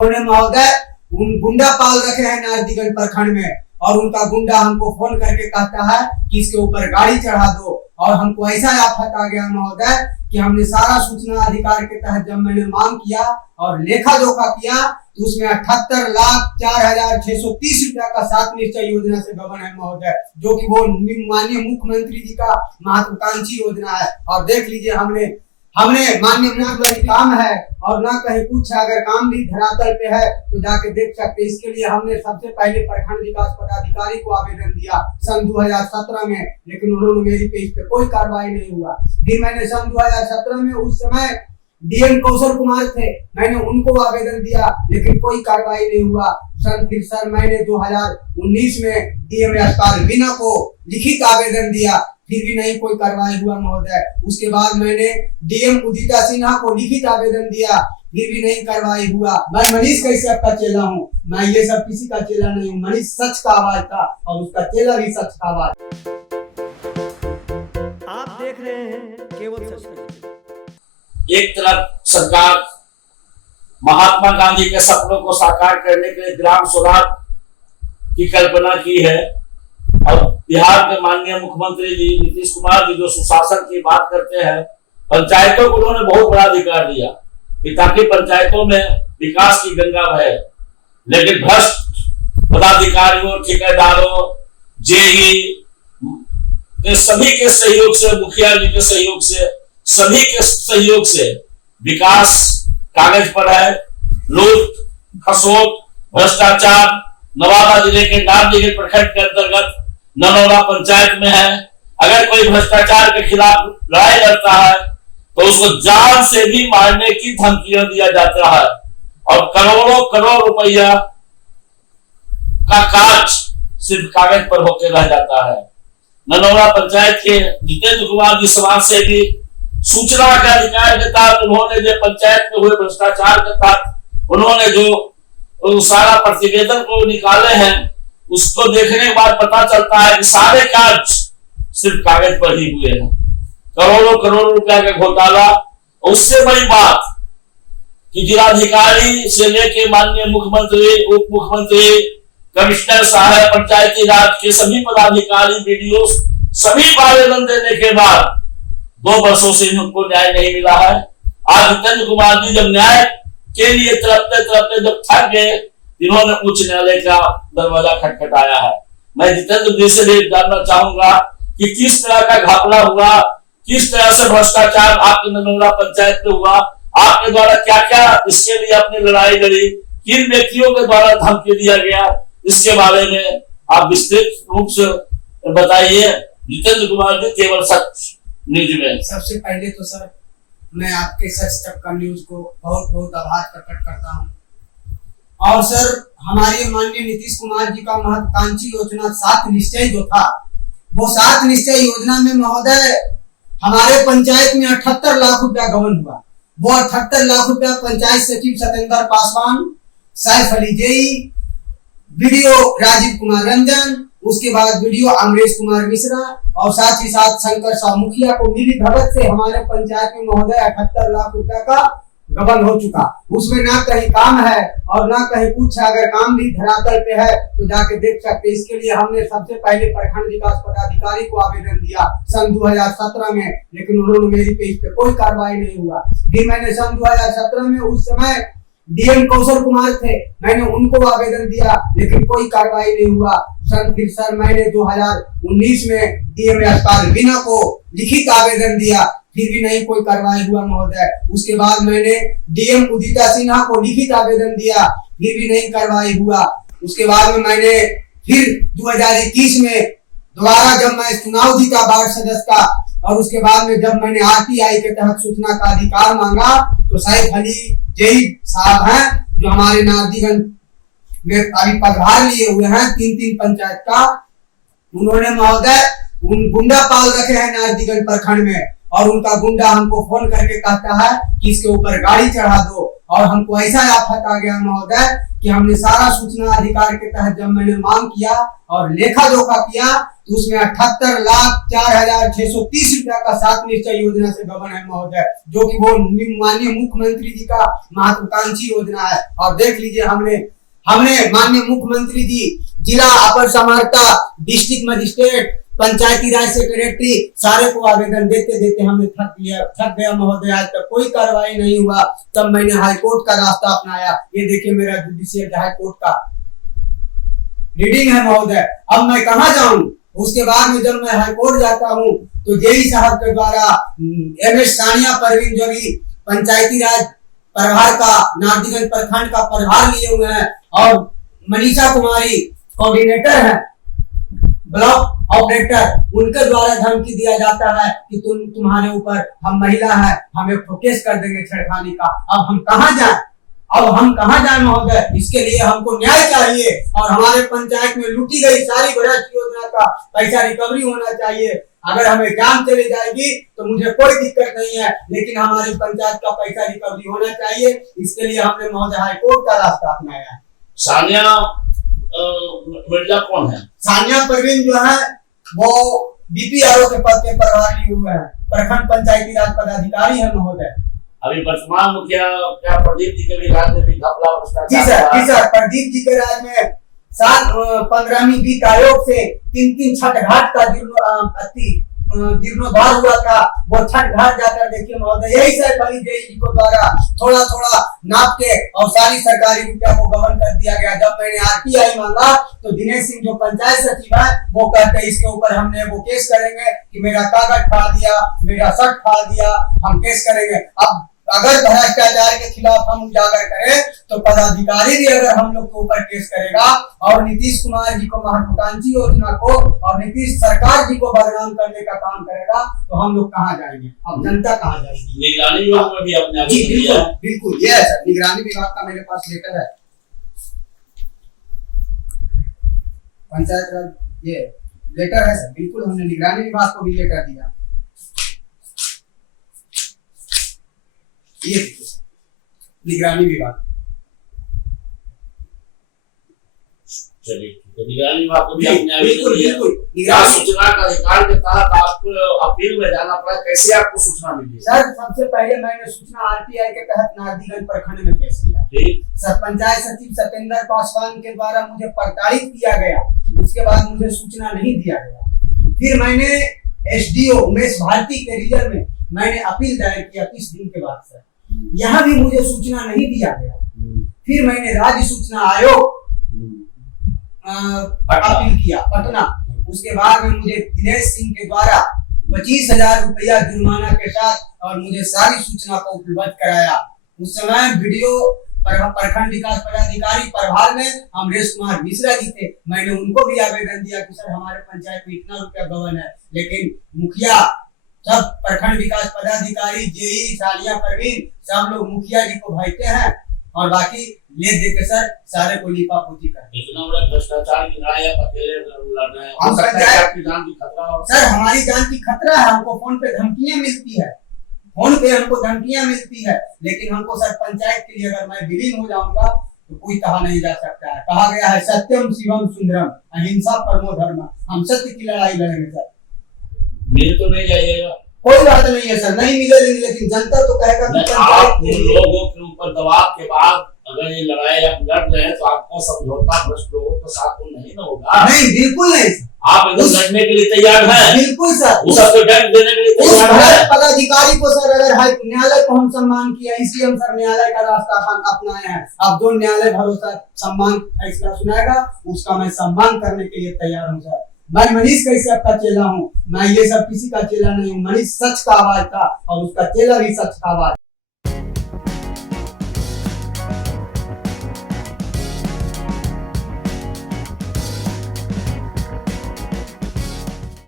उन्होंने महोदय उन गुंडा पाल रखे हैं नारदीगंज प्रखंड में, और उनका गुंडा हमको फोन करके कहता है कि इसके ऊपर गाड़ी चढ़ा दो। और हमको ऐसा आफत आ गया महोदय कि हमने सारा सूचना अधिकार के तहत जब मैंने मांग किया और लेखा जोखा किया तो उसमें 78,04,630 रुपया का 7 निश्चय योजना से गबन है महोदय, जो कि वो माननीय मुख्यमंत्री जी का महत्वाकांक्षी योजना है। और देख लीजिए हमने मान्य ना कहीं काम है और ना कहीं कुछ है, अगर काम भी धरातल पे है तो जाके देख सकते। इसके लिए हमने सबसे पहले प्रखंड विकास पदाधिकारी को आवेदन दिया सन 2017 में, लेकिन उन्होंने मेरी पे इस पे कोई कार्रवाई नहीं हुआ। फिर मैंने सन 2017 में, उस समय डीएम कौशल कुमार थे, मैंने उनको आवेदन दिया लेकिन कोई कार्रवाई नहीं हुआ। फिर सर मैंने 2019 में डीएम यशपाल मीणा को लिखित आवेदन दिया, फिर भी नहीं कोई कार्रवाई हुआ महोदय। उसके बाद मैंने डीएम उदिता सिन्हा को लिखित आवेदन दिया, फिर भी नहीं कार्रवाई हुआ। मैं मनीष कश्यप का चेला हूँ, मैं ये सब किसी का चेला नहीं हूँ। मनीष सच का आवाज था और उसका चेला भी सच का आवाज। आप देख रहे हैं केवल सच का। एक तरफ सरकार महात्मा गांधी के सपनों को साकार करने के लिए ग्राम स्वराज की कल्पना की है, और बिहार के माननीय मुख्यमंत्री जी नीतीश कुमार जी जो सुशासन की बात करते हैं, पंचायतों को उन्होंने बहुत बड़ा अधिकार दिया कि ताकि पंचायतों में विकास की गंगा बहे। लेकिन भ्रष्ट पदाधिकारियों, ठेकेदारों, जेई के सभी के सहयोग से, मुखिया जी के सहयोग से, सभी के सहयोग से विकास कागज पर है। लूट, खसोट, भ्रष्टाचार नवादा जिले के नारदीगंज प्रखंड के अंतर्गत ननौरा पंचायत में है। अगर कोई भ्रष्टाचार के खिलाफ लड़ाई लड़ता है तो उसको जान से भी मारने की धमकियां दिया जाता है, और करोड़ों करोड़ रुपया का काज सिर्फ कागज पर होकर रह जाता है। ननौरा पंचायत के जितेंद्र कुमार जी समाज से भी सूचना के अधिकार के तहत उन्होंने जो पंचायत में हुए भ्रष्टाचार के तहत उन्होंने जो सारा प्रतिवेदन को निकाले हैं, उसको देखने के बाद पता चलता है कि सारे कार्य सिर्फ कागज पर ही हुए हैं। करोड़ों करोड़ रुपया का घोटाला। उससे बड़ी बात कि जिलाधिकारी से लेके माननीय मुख्यमंत्री, उप मुख्यमंत्री, कमिश्नर साहब, पंचायती राज के सभी पदाधिकारी, बीडीओ सभी को आवेदन देने के बाद 2 वर्षों से उनको न्याय नहीं मिला है। आज जितेंद्र कुमार जी जब न्याय के लिए तड़पते तड़पते जब थक गए, इन्होंने उच्च न्यायालय का दरवाजा खटखटाया है। मैं जितेंद्र जी से भी जानना चाहूंगा कि किस तरह का घपला हुआ, किस तरह से भ्रष्टाचार आपकी ननौरा पंचायत में हुआ, आपके द्वारा क्या क्या इसके लिए अपनी लड़ाई लड़ी, किन व्यक्तियों के द्वारा धमकी दिया गया, इसके बारे में आप विस्तृत रूप से बताइए। जितेंद्र कुमार जी, केवल सच न्यूज में। सबसे पहले तो सर मैं आपके सच तक का न्यूज को बहुत बहुत आभार प्रकट करता हूँ। और सर हमारे माननीय नीतीश कुमार जी का महत्वाकांक्षी योजना 7 निश्चय जो था, वो 7 निश्चय योजना में महोदय हमारे पंचायत में 78 लाख रुपया गबन हुआ। वो 78 लाख रुपया पंचायत सचिव सत्येंद्र पासवान, सैफ अली जेई, बीडीओ राजीव कुमार रंजन, उसके बाद बीडीओ अमरेश कुमार मिश्रा और साथ ही साथ शंकर साहु मुखिया को मिली भगत से हमारे पंचायत में महोदय 78 लाख रुपया का गबन हो चुका। उसमें ना कहीं काम है और ना कहीं कुछ है, अगर काम भी धरातल पे है तो जाके देख सकते। इसके लिए हमने सबसे पहले प्रखंड विकास पदाधिकारी को आवेदन दिया सन 2017 में, लेकिन उन्होंने मेरी पे इस पे कोई कार्रवाई नहीं हुआ। फिर मैंने सन 2017 में, उस समय डीएम कौशल कुमार थे, मैंने उनको आवेदन दिया लेकिन कोई कार्रवाई नहीं हुआ। फिर सर मैंने 2019 में डीएम यशपाल मीणा को लिखित आवेदन दिया, फिर भी नहीं कोई कार्रवाई हुआ महोदय। उसके बाद मैंने डीएम उदिता सिन्हा को लिखित आवेदन दिया, फिर भी नहीं कार्रवाई हुआ। उसके बाद में मैंने फिर 2021 में दोबारा जब मैं चुनाव जीता वार्ड सदस्य का, और उसके बाद में जब मैंने आरटीआई के तहत सूचना का अधिकार मांगा तो सैफ अली जेई साहब हैं जो हमारे नारदीगंज में अभी पदभार लिए हुए हैं 3 पंचायत का, उन्होंने महोदय उन गुंडा पाल रखे हैं नारदीगंज प्रखंड में, और उनका गुंडा हमको फोन करके कहता है कि इसके ऊपर गाड़ी चढ़ा दो। और हमको ऐसा आफत आ गया महोदय कि हमने सारा सूचना अधिकार के तहत जब मैंने मांग किया और लेखा जोखा किया तो उसमें 78,04,630 रुपया का 7 निश्चय योजना से गबन है महोदय, जो कि वो माननीय मुख्यमंत्री जी का महत्वाकांक्षी योजना है। और देख लीजिए हमने माननीय मुख्यमंत्री जी, जिला अपर समाहर्ता, डिस्ट्रिक्ट मजिस्ट्रेट, पंचायती राज सेक्रेटरी, सारे को आवेदन देते देते हमने थक गया महोदय। आज तक कोई कार्रवाई नहीं हुआ। तब मैंने हाईकोर्ट का रास्ता अपनाया। ये देखिए मेरा जुडिशियल हाईकोर्ट का रीडिंग है महोदय। अब मैं कहाँ जाऊं? उसके बाद में जब मैं हाईकोर्ट जाता हूं तो जेई साहब के द्वारा एमएस सानिया परवीन, जो भी पंचायती राज प्रभार का नारदीगंज प्रखंड का प्रभार लिए हुए हैं, और मनीषा कुमारी कोऑर्डिनेटर है, ब्लॉक ऑपरेटर, उनके द्वारा धमकी दिया जाता है कि तुम्हारे ऊपर, हम महिला है, हमें केस कर देंगे छेड़खानी का। अब हम कहाँ जाएं महोदय? इसके लिए हमको न्याय चाहिए और हमारे पंचायत में लूटी गई सारी भ्रष्ट योजना का पैसा रिकवरी होना चाहिए। अगर हमें जान चली जाएगी तो मुझे कोई दिक्कत नहीं है, लेकिन हमारी पंचायत का पैसा रिकवरी होना चाहिए। इसके लिए हमने महोदय हाईकोर्ट का रास्ता अपनाया है। सानिया मिर्जा कौन है? सानिया परवीन जो है वो बीपीआरओ के पद के प्रभार लिए हुए हैं, प्रखंड पंचायती राज पदाधिकारी है महोदय। अभी वर्तमान मुखिया क्या प्रदीप जी के भी राज में भी घपला जी सर, प्रदीप जी के राज में 15वीं वित्त आयोग से 3 छठ घाट का जीर्णोद्धार हुआ था। वो छठ घाट जाकर देखिए महोदय, यही सर बड़ी जी को द्वारा थोड़ा थोड़ा नाप के और सारी सरकारी रुपया को गबन कर दिया गया। जब मैंने आरटीआई मांगा तो दिनेश सिंह जो पंचायत सचिव है वो कहते इसके ऊपर हमने वो केस करेंगे कि मेरा कागज फाड़ दिया, मेरा शर्ट फाड़ दिया, हम केस करेंगे। अब अगर भ्रष्टाचार के खिलाफ हम उजागर करें तो पदाधिकारी भी अगर हम लोग के ऊपर केस करेगा और नीतीश कुमार जी को, महत्वाकांक्षी योजना को और नीतीश सरकार जी को बदनाम करने का काम करेगा तो हम लोग कहाँ जाएंगे? अब जनता कहाँ जाएगी? निगरानी विभाग में भी अपने आगे दिया है। बिल्कुल ये है सर, निगरानी विभाग का मेरे पास लेटर है, पंचायत राज ये लेटर है सर, बिल्कुल हमने निगरानी विभाग को भी लेटर दिया। ये निगरानी विभाग, चलिए निगरानी विभाग को भी अपने बिल्कुल सूचना का अधिकार के तहत आपको अपील में जाना पड़ा, कैसे आपको सूचना मिली? सर सबसे पहले मैंने सूचना आरटीआई के तहत नारदीगंज प्रखंड में पेश किया। सर पंचायत सचिव सत्येंद्र पासवान के द्वारा मुझे प्रताड़ित किया गया, उसके बाद मुझे सूचना नहीं दिया गया। फिर मैंने एसडीओ उमेश भारती के रीजन में मैंने अपील दायर किया 30 दिन के बाद सर, यहाँ भी मुझे सूचना नहीं दिया गया। फिर मैंने राज्य सूचना आयोग अपील किया पटना, उसके बाद में मुझे दिनेश सिंह के द्वारा 25,000 रुपया जुर्माना के साथ और मुझे सारी सूचना को उपलब्ध कराया। उस समय वीडियो प्रखंड विकास पदाधिकारी प्रभार में अमरेश कुमार मिश्रा जी थे। मैंने उनको भी आवेदन दिया कि सर हमारे पंचायत में इतना रुपया गबन है, लेकिन मुखिया, सब प्रखंड विकास पदाधिकारी, जेई, सानिया परवीन, सब लोग मुखिया जी को भाईते हैं और बाकी ले दे के सर सारे को लिपा पोती कर। इतना बड़ा भ्रष्टाचार की लड़ाई आप अकेले लड़ रहे हैं, हम आपकी जान की खतरा हो। सर हमारी जान की खतरा है, हमको फोन पे धमकियां मिलती है, लेकिन हमको सर पंचायत के लिए अगर मैं विलीन हो जाऊंगा तो कोई कहा नहीं जा सकता है। कहा गया है सत्यम शिवम सुंदरम अहिंसा परमो धर्म, हम सत्य की लड़ाई लड़ेंगे सर। मिल तो नहीं जाइएगा? कोई बात नहीं है सर, नहीं मिलेगी, लेकिन जनता तो कहेगा कि आप उन लोगों के ऊपर दबाव के बाद अगर ये लड़ाई आप लड़ रहे हैं तो आपको समझौता भ्रष्ट लोगों के साथ तो नहीं ना होगा? नहीं, बिल्कुल नहीं। आप एकदम लड़ने के लिए तैयार हैं? बिल्कुल सर, उस सबको दंड देने के लिए तैयार हैं? पदाधिकारी को सर अगर न्यायालय को हम सम्मान किया, इसलिए हम सर न्यायालय का रास्ता अपनाए हैं। अब जो न्यायालय भरोसा सम्मान फैसला सुनाएगा उसका मैं सम्मान करने के लिए तैयार हूँ सर। मैं मनीष कैसे का चेला हूँ, मैं ये सब किसी का चेला नहीं हूँ। मनीष सच का आवाज था और उसका चेला भी सच का आवाज।